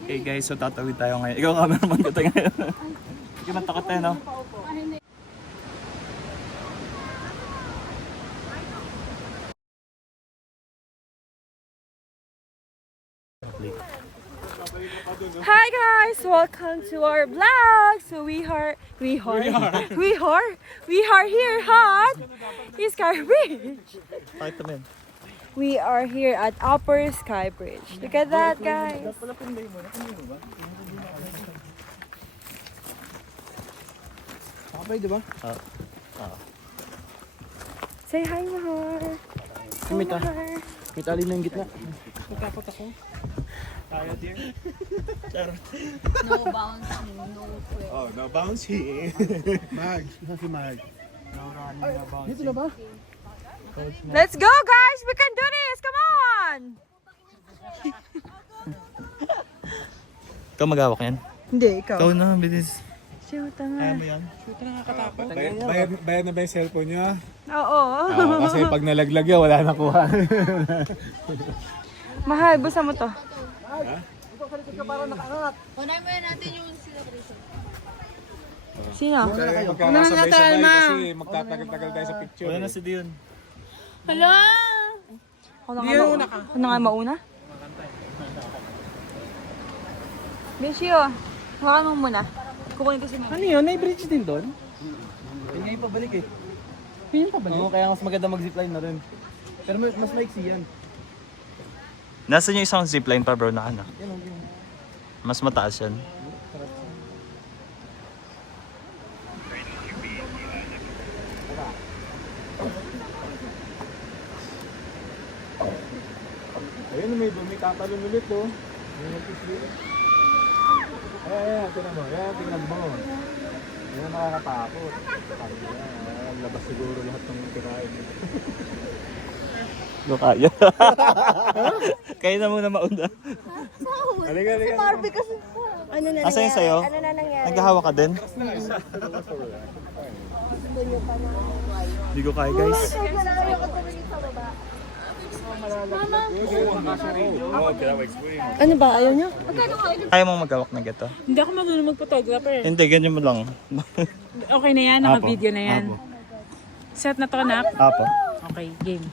Okay guys, so tatawid tayo ngayon. Ikaw cameraman ko tayo ngayon. Hindi man takot tayo, no? Hi guys, welcome to our vlog. So we are here at Skybridge. We are here at Upper Skybridge. Look at that, guys. Di ba? Say hi, Mahar. Kumita. Mahar. May tali na yung gitna. Natakot ako. Tayo, dear. No bouncing, no sweat. Oh, no bouncing. Mag. Saan si Mag? Dito na ba? Let's go, guys. We can do this. Come on. Ikaw mag-awak yan? Hindi, ikaw. Ikaw na, bilis. Shoot, Kaya mo yan? Bayad na ba yung cellphone niya? Oo. Kasi pag nalaglag yan, wala na kuha. Mahal, busa mo to. Unahin mo natin yung sila Chris. Sino? Magkakasabay-sabay kasi magtatagal-tagal tayo sa picture. Wala na si Dion. Hala! Ako na nga mauna. Beshio, hawakan mo muna. Kukunin ko si Mama. Ano yun? May bridge din doon? Yun nga yung pabalik eh. Yun yung pabalik? Oo, kaya mas maganda mag-zipline na rin. Pero mas maiksi yan. Nasaan yung isang zipline pa bro na ano? Yan ang Mas mataas yan. Ayun, may tatalon ulit oh. May mag-isbili. Ayan, tingnan mo. Ayan, tingnan mo. Yan ang nakakatakot. Ayan, labas siguro lahat ng kirain. Ikaw kaya. Kaya na muna mauna. Halika, halika. Barbie kasi. Ano na Asa yung sayo? Ano na nangyari? Naghahawa ka din? Hindi ko kaya guys. Ayaw ko tumingin sa baba. Ano ba? Ayaw niyo? Kaya mong maghawak na gito? Hindi ako marunong mag-photographer. Hindi, ganyan mo lang. Okay na yan, naka-video na yan. Set na to, nak? Apo. Okay, game.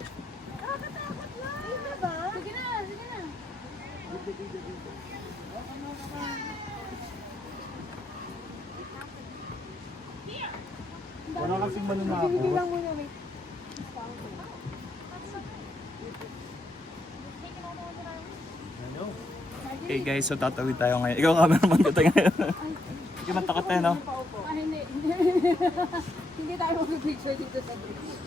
Wala kasing manunako. Okay guys, so tatawid tayo ngayon. Ikaw cameraman ko tayo ngayon. Hindi man takot tayo, no? Hindi. Hindi tayo mag-picture dito sa bridge.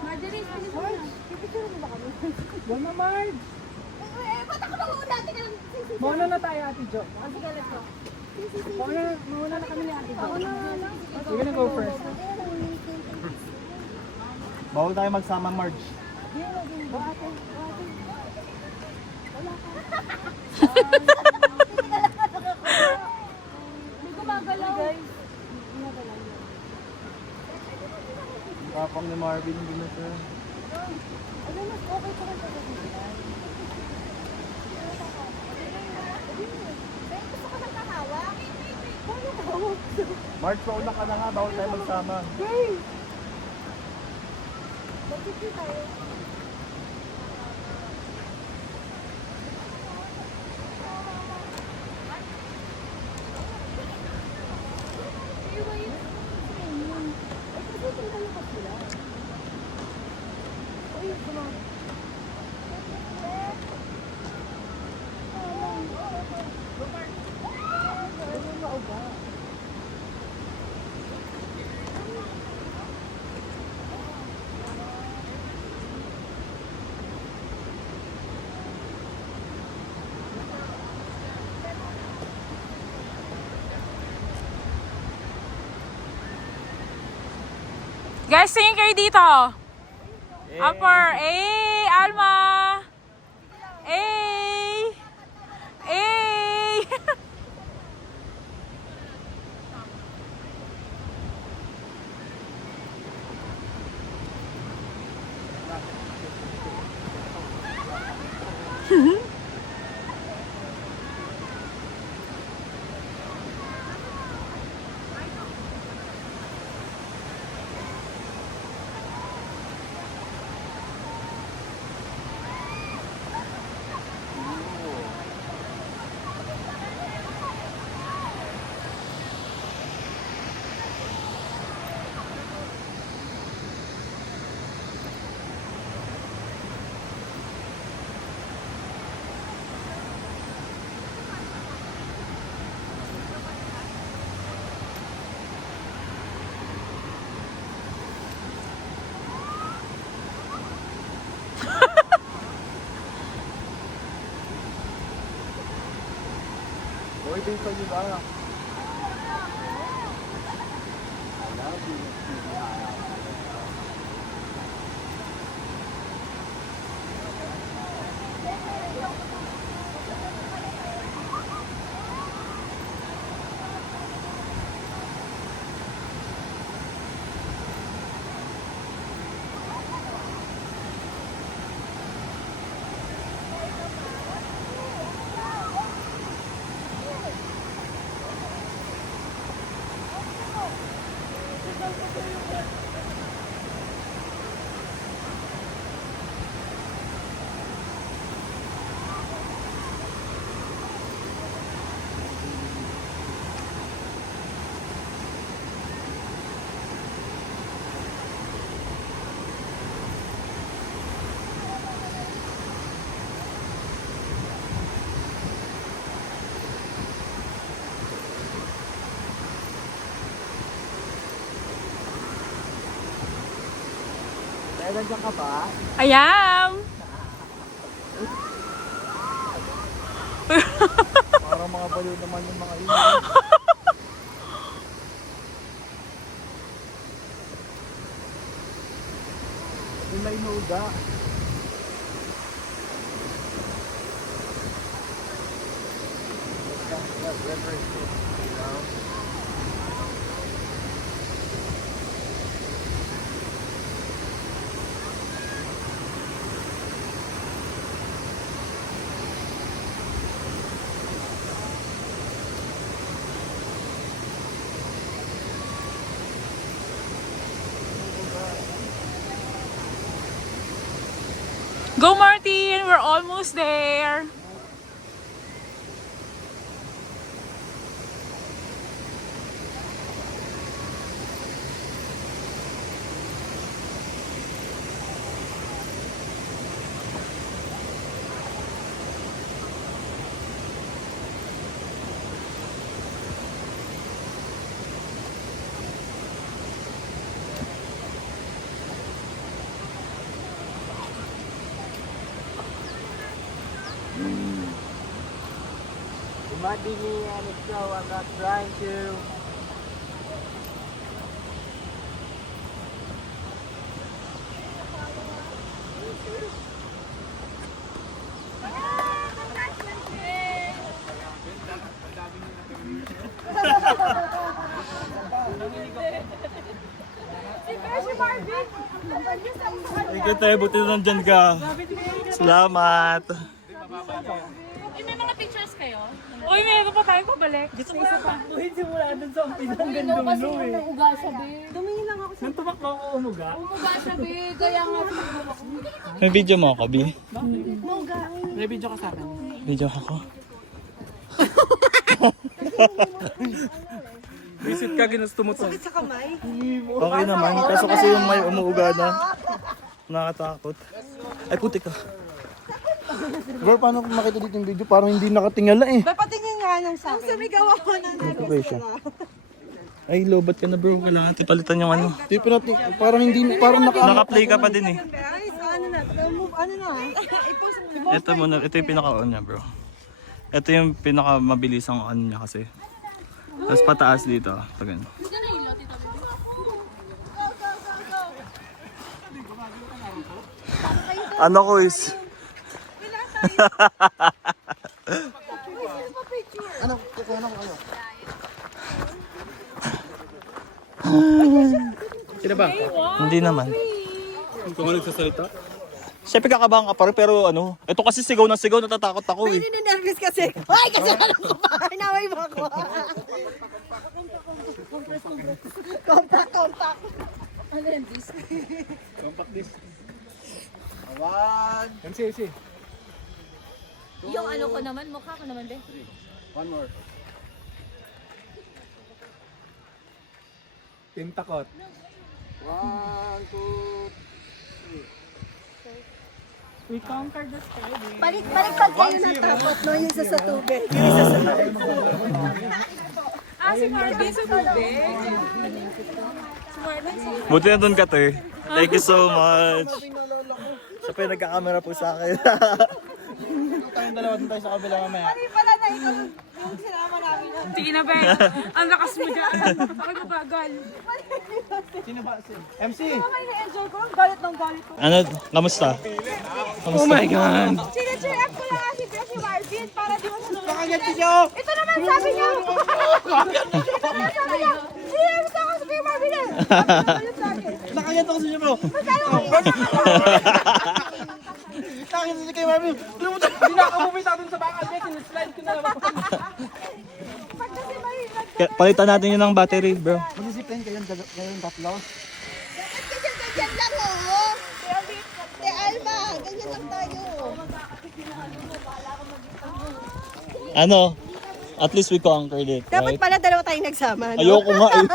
Marjorie, pipicture mo ba kami? Wala, Marge! Ba't ako nanguna? Tingnan lang. Mauna na tayo, Ate Jo. Sige, let's go. Mauna na kami ni Ate Jo. Sige We're gonna go first. Bawal tayo magsama, Marge. May gumagalaw. Kapang ni Marvin, hindi na siya. Ano mas okay pa rin sa kabilang? Gusto ko ng kahawak? Paano kahawak? Marge, pauna ka na nga. Bawal tayo magsama. Mag-picture tayo. Guys, tingin kayo dito. Upper. Alma. May dito nila. Nandiyan ka pa? I am! Parang mga baliw naman yung mga ino. Yung may inuuga. Go Martin! We're almost there! It might be me and it's so I'm not trying to. Thank you, Tay. Buti na nandyan ka. Salamat. May mga pictures kayo? Uy, meron pa tayo pabalik. Gusto ko isa pa. Buhin simula dun sa umpisa hanggang Ano kasi dulo eh. umuga siya, be. Tumingin lang ako sa... Nang tumakbo ako umuga. Umuga siya, be. Kaya nga May video mo ako, Bi? May video ka sa akin. Video ako. Visit ka, ginusto mo to. Sa kamay? Okay naman. Kaso kasi yung may umuuga na. Nakakatakot. Ay, putik ka. Girl, paano kung makita dito yung video? Parang hindi nakatingala eh. Papatingin nga nung sa akin. Ang sumigaw ako na Okay siya. Ay, lobat ka na bro. Kailangan tipalitan yung ano. Di pa natin, parang hindi, parang Naka-play ka pa din eh. Ay, ano na? Move, ano na? I-post mo. Ito muna. Ito yung pinaka-on niya bro. Ito yung pinaka-mabilisang on niya kasi. Tapos pataas dito. Pag ano. Ano ko is? ano, kukuha na ko kayo. Sino ba? Hindi naman. Kung ano nagsasalita? Siyempre kakabahan ka pa rin, pero ano. Ito kasi sigaw na sigaw. Natatakot ako eh. Nervous kasi. Ay, kasi alam ko pa. Inaway mo ako. Contact. ano yan, this? Compact disc. One. MC. Yung ano ko naman, mukha ko naman, be. One more. Team takot. 1, 2, We conquered the stadium. Balik-pag kayo ng tapot, no? Yung isa sa tubig. Yung isa sa tubig. Si Marvin sa tubig. Buti na doon ka, te. Thank you so much. Siya pa yung nagka-camera po sa akin. Tayong dalawa dun tayo sa kabila mamaya. Pala na ikaw yung sinama namin. Sige na, Ben. Ang lakas mo dyan. Ako mabagal. Sino ba? MC! Okay, na-enjoy ko. Ang galit ng galit ko. Ano, kamusta? Oh my God! Sine-cheer up ko lang kasi si Marvin para di mo sunod. Nakagat siya! Ito naman sabi niya. Sabi niya, sino sa ako si Marvin eh. Nakagat ako sa siya, bro! Nakagat siya kay Marvin! Hindi na ako bumita dun sa bakal. Kaya sinislide ko na naman. Pag kasi may Palitan natin yun ng battery, bro. Mag-zipline kayong tatlo? Ganyan lang oh. Te Alma, ganyan lang tayo. Ano? At least we conquered it, Dapat right? pala dalawa tayong nagsama, no? Ayoko nga eh.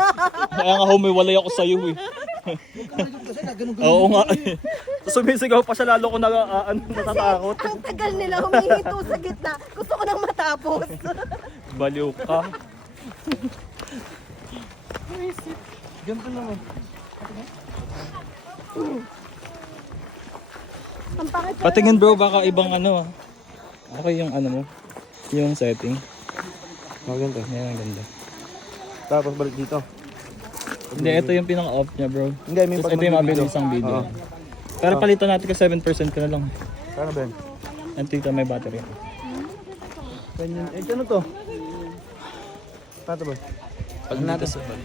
Kaya nga humiwalay ako sa'yo eh. Oo nga eh. Tapos sumisigaw pa siya, lalo ko natatakot. Ang tagal nila humihinto sa gitna. Gusto ko nang matapos. Baliw ka. Ganito naman. Ang pangit. Patingin bro, baka ibang ano ah. Okay yung ano mo. Yung setting. Maganda. Yan ang ganda. Tapos balik dito. Hindi, ito yung pinaka-off niya bro. Hindi, I mean, Tapos pag ito yung mag-video. mabilis ang video. Oo. Pero palitan natin ka 7% ka na lang. Paano ba yan? Antita may battery. Ganyan. Eh, ano to? Paano ba? Pag natin sa bag.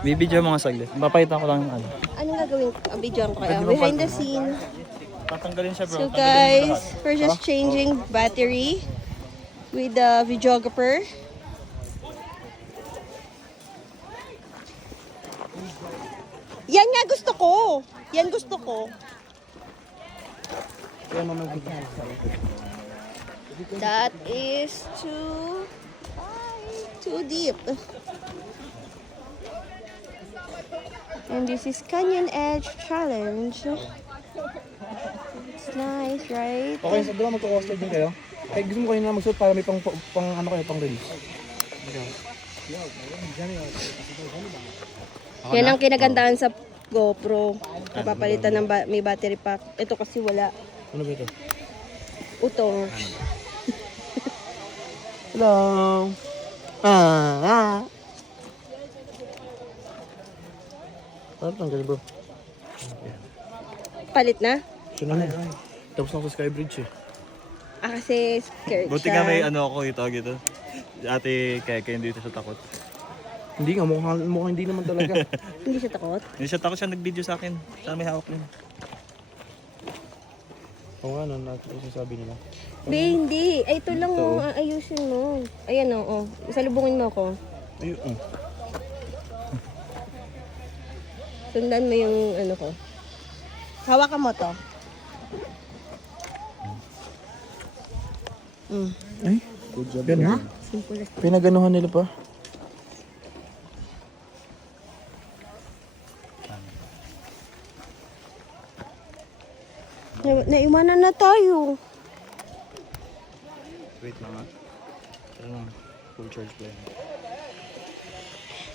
Bibidyo mga saglit. Papakita ko lang yung ano. Anong gagawin ko? Videoan ko kayo. Behind the scene. Tatanggalin siya bro. So guys, we're just changing battery with the videographer. Yan nga gusto ko. Yan gusto ko. Kaya mamaya That is too deep. And this is Canyon Edge Challenge. It's nice, right? Okay, sa doon magko-coaster din kayo. Kaya gusto mo kayo na magsuot para may pang ano kayo, pang release. Yan ang kinagandahan sa GoPro. Napapalitan ng may battery pack. Ito kasi wala. Ano ba ito? Utong. Hello! Ano tanggalin bro? Palit na? Siya na lang. Tapos na ako sa Skybridge eh. Ah, kasi scared Buti siya. nga may ano ako ito gitu. Ate kaya hindi siya takot. Hindi nga, mukhang hindi naman talaga. Hindi siya takot? Hindi siya takot, siya nag-video sa akin. Siya may hawak yun. Oo nga, natin yung sasabi nila. Be, hindi. Ay, ito lang oh. Ayusin mo. Ayan oh. Salubungin mo ako. Ayun. Sundan mo yung ano ko. Hawakan mo to. Ay, good job. Yan ha? Simple as Pinaganuhan nila pa. Naiwanan na tayo. Wait lang ha. Pero lang, full charge pa yan.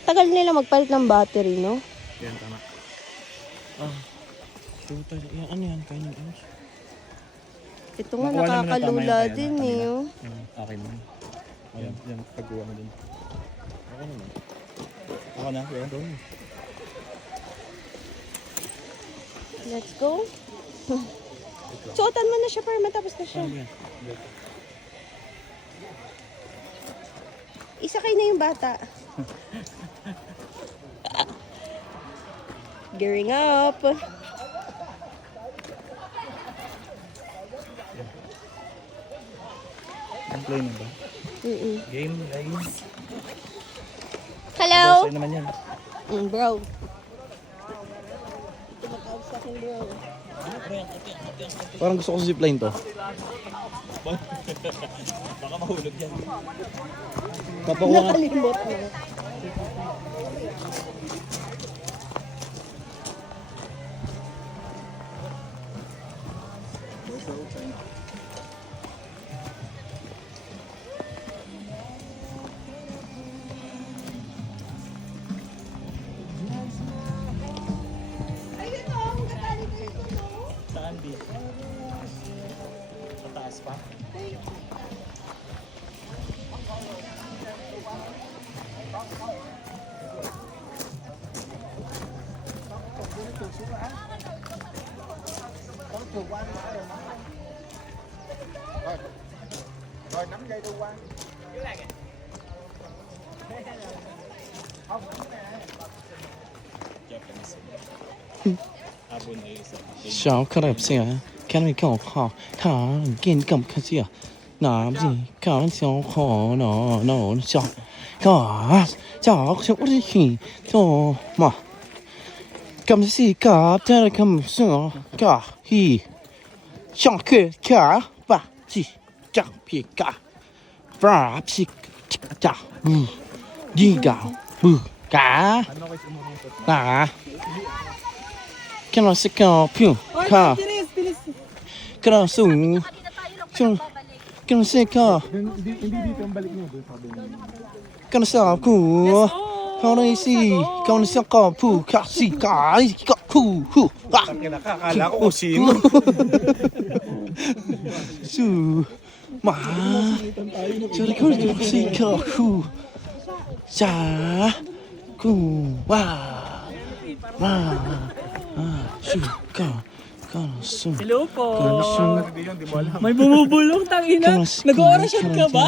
Tagal nila magpalit ng battery, no? Yan, tama. Shoot, yan, ano yan? Kaya nyo. Ito nga Makuha naman na tama nakakalula yung din kaya, eh. Oh. Okay naman. Ayan, yan, pagkuha mo din. Okay naman. Ako na, kuya. Let's go. Suotan mo na siya para matapos na siya. Isakay na yung bata. Gearing up. Play na ba? Mm-mm. Game, guys. Hello? Sa'yo naman yan. Bro. Ito matawag sa akin, bro. Parang gusto ko sa zipline to. Baka mahulog yan. Papakuha nga. Nakalimot mo. Saan di? Rồi nắm dây đu qua. Sao cái đẹp xinh à? Cái này cậu khó, thả kiên cầm cái gì à? Làm gì? Cái sao khó nó sao? Chả sao cái gì? Thôi mà cầm gì cả, thế là cầm sao cả hi? Chẳng kể cả ba gì chẳng bị cả ba gì chả đi gạo cả cả cái nó sẽ có phiêu cả cái nó sung cái nó sẽ có Hindi dito ang balik niyo doon sabi niyo. cái nó sẽ có cái này gì cái nó sẽ có phụ cả gì cả cả phụ à Nakakala ko kung sino. su mà cho đi coi được gì cả phụ chả cu wa su cả su Hello po. Hindi yun, di mo alam. May bumubulong tangina. Nag-orasyon ka ba?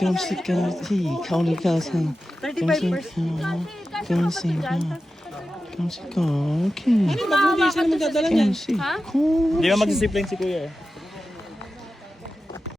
Come si ka ti kau ni ka sa 35%. come si ka come si ka Mama, ka to sa come si Ha? ko Hindi ba mag-zipline si kuya eh?